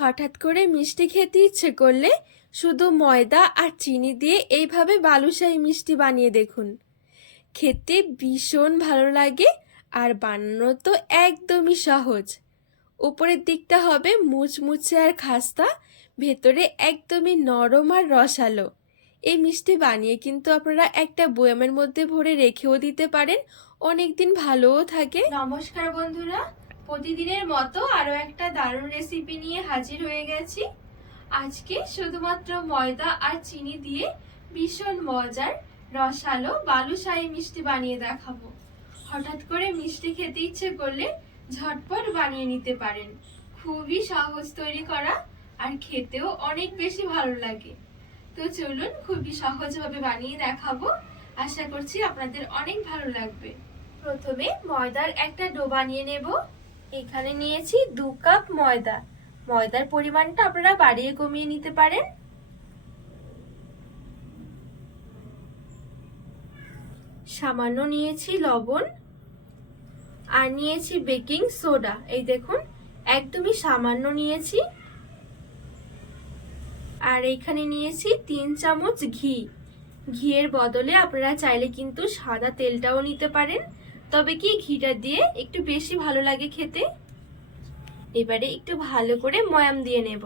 হঠাৎ করে মিষ্টি খেতে ইচ্ছে করলে শুধু ময়দা আর চিনি দিয়ে এইভাবে বালুশাহী মিষ্টি বানিয়ে দেখুন। খেতে ভীষণ ভালো লাগে আর বানানো তো একদমই সহজ। উপরের দিকটা হবে মুচমুচে আর খাস্তা, ভেতরে একদমই নরম আর রসালো। এই মিষ্টি বানিয়ে কিন্তু আপনারা একটা বয়ামের মধ্যে ভরে রেখেও দিতে পারেন অনেক দিন ভালোও থাকে। নমস্কার বন্ধুরা প্রতিদিনের মতো আরও একটা দারুণ রেসিপি নিয়ে হাজির হয়ে গেছি। আজকে শুধুমাত্র ময়দা আর চিনি দিয়ে ভীষণ মজার রসালো বালুশাহী মিষ্টি বানিয়ে দেখাবো। হঠাৎ করে মিষ্টি খেতে ইচ্ছে করলে ঝটপট বানিয়ে নিতে পারেন। খুবই সহজ তৈরি করা আর খেতেও অনেক বেশি ভালো লাগে। তো চলুন খুবই সহজভাবে বানিয়ে দেখাবো। আশা করছি আপনাদের অনেক ভালো লাগবে। প্রথমে ময়দার একটা ডো বানিয়ে নেব। এখানে নিয়েছি দু কাপ ময়দা। ময়দার পরিমাণটা আপনারা বাড়িয়ে কমিয়ে নিতে পারেন। সামান্য নিয়েছি লবণ আর নিয়েছি বেকিং সোডা। এই দেখুন, একদমই সামান্য নিয়েছি। আর এখানে নিয়েছি তিন চামচ ঘি। ঘিয়ের বদলে আপনারা চাইলে কিন্তু সাদা তেলটাও নিতে পারেন। তবে কি ঘিটা দিয়ে একটু বেশি ভালো লাগে খেতে? এবারে একটু ভালো করে ময়াম দিয়ে নেব।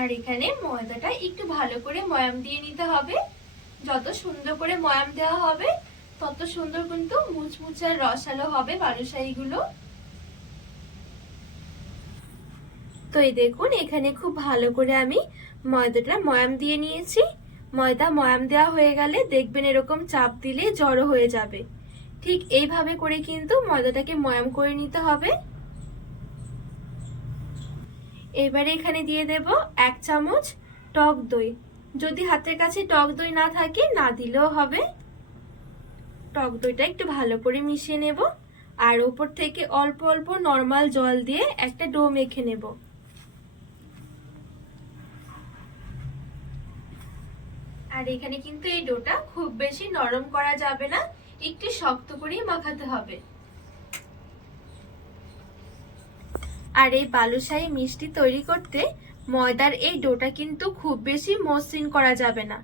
আর এখানে ময়দাটা একটু ভালো করে ময়াম দিয়ে নিতে হবে। যত সুন্দর করে ময়াম দেওয়া হবে, তত সুন্দর কিন্তু মুচমুচে আর রসালো হবে বালুশাহীগুলো। তো এই দেখুন, এখানে খুব ভালো করে আমি ময়দাটা ময়াম দিয়ে নিয়েছি। ময়দা ময়াম দেওয়া হয়ে গেলে দেখবেন এরকম চাপ দিলে জড়ো হয়ে যাবে। ঠিক এইভাবে করে কিন্তু ময়দাটাকে ময়াম করে নিতে হবে। এবারে এখানে দিয়ে দেব এক চামচ টক দই। যদি হাতের কাছে টক দই না থাকে, না দিলেও হবে। টক দইটা একটু ভালো করে মিশিয়ে নেব। আর ওপর থেকে অল্প অল্প নর্মাল জল দিয়ে একটা ডো মেখে নেব। আর এখানে কিন্তু এই ডোটা খুব বেশি নরম করা যাবে না, একটু শক্ত করেই মাখাতে হবে। আর এই বালুশাহী মিষ্টি তৈরি করতে ময়দার এই ডোটা কিন্তু খুব বেশি মসৃণ করা যাবে না।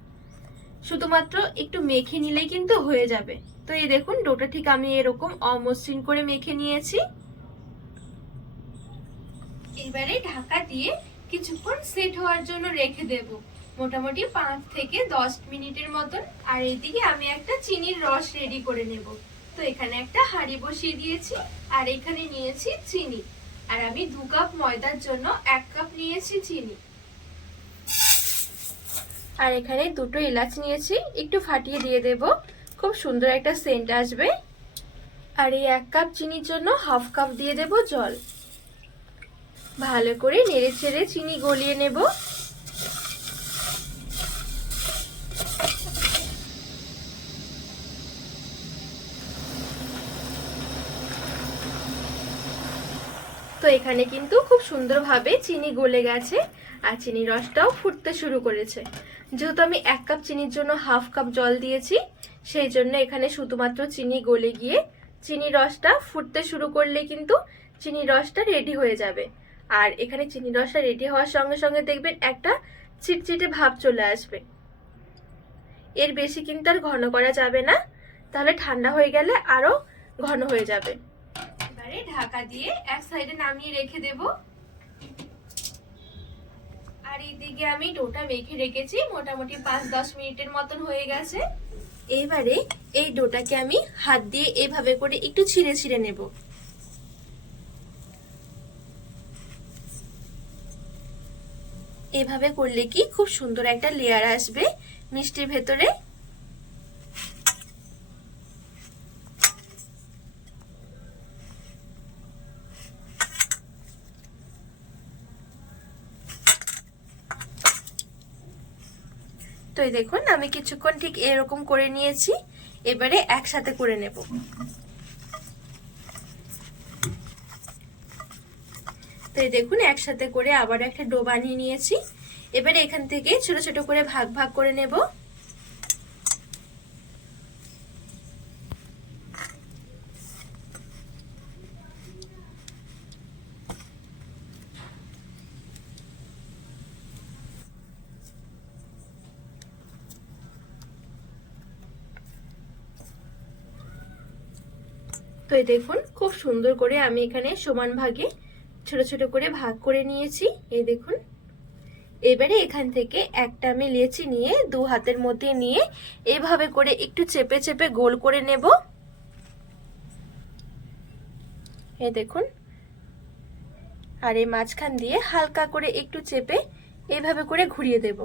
শুধুমাত্র একটু মেখে নিলেই কিন্তু হয়ে যাবে। তো এই দেখুন, ডোটা ঠিক আমি এরকম অমসৃণ করে মেখে নিয়েছি। এবারে ঢাকা দিয়ে কিছুক্ষণ সেট হওয়ার জন্য রেখে দেব। মোটামুটি পাঁচ থেকে দশ মিনিটের মতন। আর এদিকে আমি একটা চিনির রস রেডি করে নেব। তো এখানে একটা হাঁড়ি বসিয়ে দিয়েছি, আর এখানে নিয়েছি চিনি। আর আমি দু কাপ ময়দার জন্য এক কাপ নিয়েছি চিনি। আর এখানে দুটো এলাচ নিয়েছি, একটু ফাটিয়ে দিয়ে দেব। খুব সুন্দর একটা সেন্ট আসবে। আর এই এক কাপ চিনির জন্য হাফ কাপ দিয়ে দেব জল। ভালো করে নেড়ে ছেড়ে চিনি গলিয়ে নেব। তো এখানে কিন্তু খুব সুন্দরভাবে চিনি গলে গেছে আর চিনি রসটাও ফুটতে শুরু করেছে। যেহেতু আমি এক কাপ চিনির জন্য হাফ কাপ জল দিয়েছি, সেই জন্য এখানে শুধুমাত্র চিনি গলে গিয়ে চিনি রসটা ফুটতে শুরু করলে কিন্তু চিনি রসটা রেডি হয়ে যাবে। আর এখানে চিনি রসটা রেডি হওয়ার সঙ্গে সঙ্গে দেখবেন একটা চিটচিটে ভাব চলে আসবে। এর বেশি কিন্তু আর ঘন করা যাবে না, তাহলে ঠান্ডা হয়ে গেলে আরও ঘন হয়ে যাবে। এবারে ঢাকা দিয়ে এক সাইডে নামিয়ে রেখে দেব। আর এইদিকে আমি ডোটা মেখে রেখেছি, মোটামুটি পাঁচ দশ মিনিটের মতন হয়ে গেছে। এবারে এই ডোটাকে আমি হাত দিয়ে এভাবে করে একটু ছিঁড়ে ছিঁড়ে নেব। এভাবে করলে কি খুব সুন্দর একটা লেয়ার আসবে মিষ্টির ভেতরে। তো এই দেখুন, আমি কিছুক্ষণ ঠিক এরকম করে নিয়েছি, এবারে একসাথে করে নেব। তো এই দেখুন, একসাথে করে আবার একটা ডো বানিয়ে নিয়েছি। এবারে এখান থেকে ছোট ছোট করে ভাগ ভাগ করে নেব। তো এই দেখুন, খুব সুন্দর করে আমি এখানে সমান ভাগে ছোট ছোট করে ভাগ করে নিয়েছি। এই দেখুন। এবারে এখান থেকে একটা আমি লেচি নিয়ে দু হাতের মধ্যে নিয়ে এইভাবে করে একটু চেপে চেপে গোল করে নেব। এই দেখুন। আর এই মাঝখান দিয়ে হালকা করে একটু চেপে এইভাবে করে ঘুরিয়ে দেব।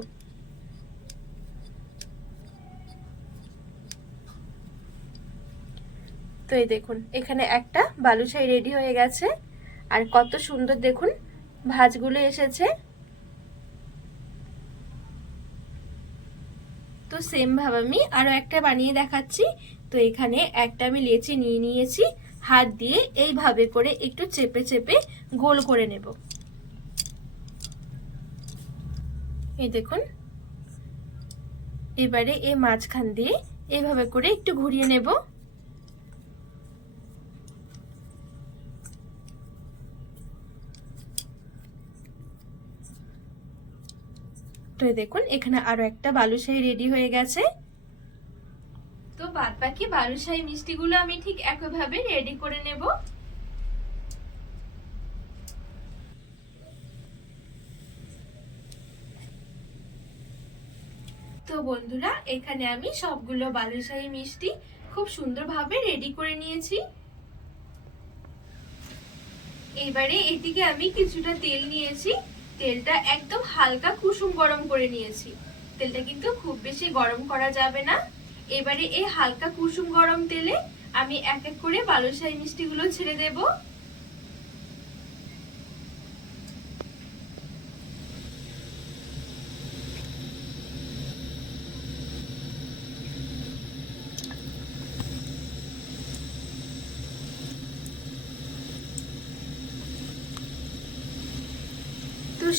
তো এই দেখুন, এখানে একটা বালুশাই রেডি হয়ে গেছে। আর কত সুন্দর দেখুন, ভাজগুলো এসেছে। তো সেম ভাবে আমি আরও একটা বানিয়ে দেখাচ্ছি। তো এখানে একটা আমি লেচি নিয়ে নিয়েছি, হাত দিয়ে এইভাবে করে একটু চেপে চেপে গোল করে নেব। এই দেখুন, এবারে এই মাঝখান দিয়ে এইভাবে করে একটু ঘুরিয়ে নেব। তো দেখুন, এখানে আরও একটা বালুশাহী রেডি হয়ে গেছে। তো বাদ বাকি বালুশাহী মিষ্টিগুলো আমি ঠিক একইভাবে রেডি করে নেব। তো বন্ধুরা, এখানে আমি সবগুলো বালুশাহী মিষ্টি খুব সুন্দরভাবে রেডি করে নিয়েছি। এবারে এদিকে আমি কিছুটা তেল নিয়েছি। তেলটা একদম হালকা কুসুম গরম করে নিয়েছি। তেলটা কিন্তু খুব বেশি গরম করা যাবে না। এবারে এই হালকা কুসুম গরম তেলে আমি এক এক করে বালুশাহী মিষ্টিগুলো ছেড়ে দেব।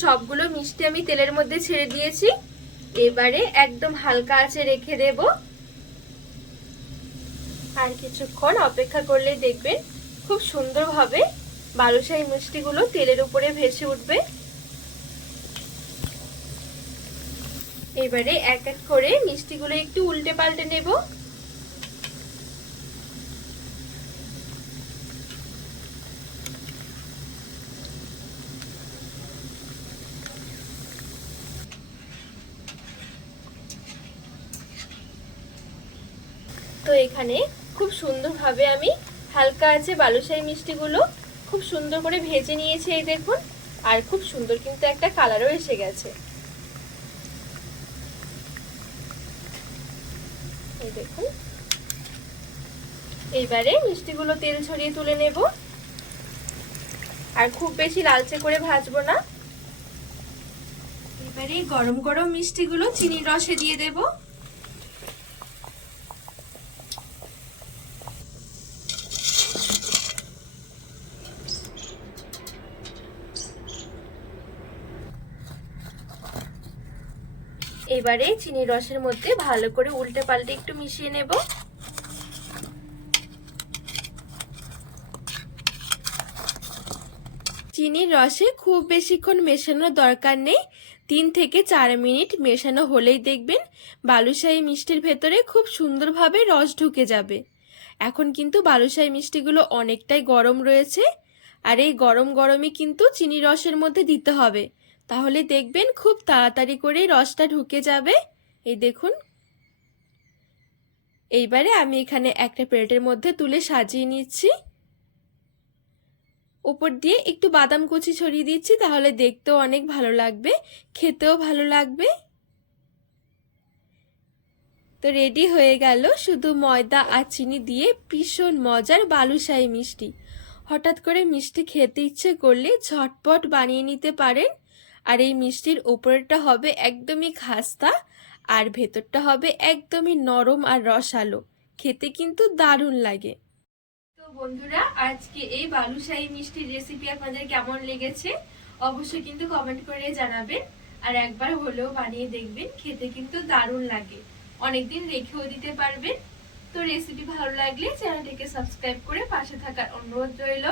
সবগুলো মিষ্টি আমি তেলের মধ্যে ছেড়ে দিয়েছি। এবারে একদম হালকা আছে রেখে দেব। আর কিছুক্ষণ অপেক্ষা করলে দেখবেন খুব সুন্দরভাবে বালুশাহী মিষ্টিগুলো তেলের উপরে ভেসে উঠবে। এবারে এক এক করে মিষ্টিগুলো একটু উল্টে পাল্টে নেব। তো এখানে খুব সুন্দরভাবে আমি হালকা আছে বালুশাহী মিষ্টিগুলো খুব সুন্দর করে ভেজে নিয়েছি এই দেখুন, আর খুব সুন্দর কিন্তু একটা কালারও এসে গেছে। এই দেখুন। এইবারে মিষ্টিগুলো তেল ছড়িয়ে তুলে নেব। আর খুব বেশি লালচে করে ভাজবো না। এবারে গরম গরম মিষ্টিগুলো চিনির রসে দিয়ে দেবো। এবারে চিনির রসের মধ্যে ভালো করে উল্টে পাল্টে একটু মিশিয়ে নেব। চিনির রসে খুব বেশিক্ষণ মেশানোর দরকার নেই। তিন থেকে চার মিনিট মেশানো হলেই দেখবেন বালুশাহী মিষ্টির ভেতরে খুব সুন্দরভাবে রস ঢুকে যাবে। এখন কিন্তু বালুশাহী মিষ্টিগুলো অনেকটাই গরম রয়েছে। আর এই গরম গরমই কিন্তু চিনি রসের মধ্যে দিতে হবে। তাহলে দেখবেন খুব তাড়াতাড়ি করে রসটা ঢুকে যাবে। এই দেখুন। এইবারে আমি এখানে একটা প্লেটের মধ্যে তুলে সাজিয়ে নিচ্ছি। উপর দিয়ে একটু বাদাম কুচি ছড়িয়ে দিচ্ছি, তাহলে দেখতেও অনেক ভালো লাগবে, খেতেও ভালো লাগবে। তো রেডি হয়ে গেল শুধু ময়দা আর চিনি দিয়ে ভীষণ মজার বালুশাহী মিষ্টি। হঠাৎ করে মিষ্টি খেতে ইচ্ছে করলে ঝটপট বানিয়ে নিতে পারেন। আর এই মিষ্টির উপরেরটা হবে একদমই খাস্তা আর ভেতরটা হবে একদমই নরম আর রসালো। খেতে কিন্তু দারুণ লাগে। তো বন্ধুরা, আজকে এই বালুশাহী মিষ্টির রেসিপি আপনাদের কেমন লেগেছে অবশ্যই কিন্তু কমেন্ট করে জানাবেন আর একবার হলেও বানিয়ে দেখবেন, খেতে কিন্তু দারুণ লাগে। অনেকদিন রেখেও দিতে পারবেন। তো রেসিপি ভালো লাগলে চ্যানেলটিকে সাবস্ক্রাইব করে পাশে থাকার অনুরোধ রইল।